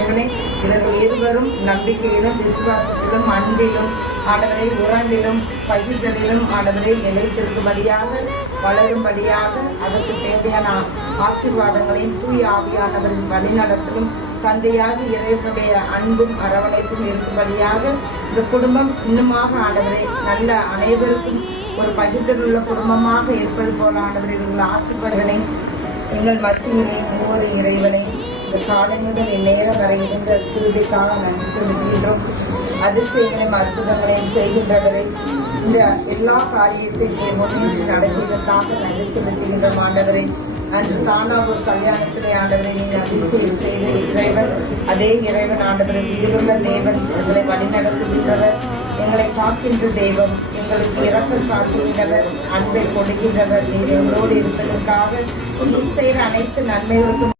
தேவனே, இவர்கள் இருவரும் நம்பிக்கையிலும் விசுவாசத்திலும் அன்பிலும் ஆண்டவரை உறவிலும் பகிர்தலிலும் ஆண்டவரை நிலைத்திருக்கும்படியாக வளரும்படியாக அதற்கு தேவையான ஆசீர்வாதங்களையும் தூய ஆவியானவரின் வழிநடத்தலும் தந்தையாக இறைவனுடைய அன்பும் அரவணைப்பும் இருக்கும்படியாக இந்த குடும்பம் இன்னுமாக ஆண்டவரை நல்ல அனைவருக்கும் ஒரு பகிர்ந்துள்ள குடும்பமாக இருப்பது போல ஆண்டவரை இவர்கள் ஆசீர்வாதனை எங்கள் மத்தியிலே ஒவ்வொரு இறைவனை இந்த காலை முதல் இந்நேரம் வரை இருந்த திருவிக்காக நன்றி செலுத்துகின்றோம். அதிசயங்களையும் அற்புதங்களையும் செய்கின்றவரை இந்த எல்லா காரியத்தையும் முன்னேற்றி நடத்தியதற்காக நன்றி செலுத்துகின்றோம். ஆண்டவரை அன்று தானா ஒரு கல்யாணத்திலே ஆண்டவரை நீங்கள் அதிசயம் செய்த இறைவன், அதே இறைவன் ஆண்டவரை உயிருள்ள தேவன், எங்களை வழிநடத்துகின்றவர், எங்களை காக்கின்ற தெய்வம், எங்களுக்கு இறக்கம் காட்டுகின்றவர், அன்பை கொடுக்கின்றவர். நீர் எங்களோடு இருப்பதற்காக நீர் செய்கிற அனைத்து நன்மைகளுக்கும்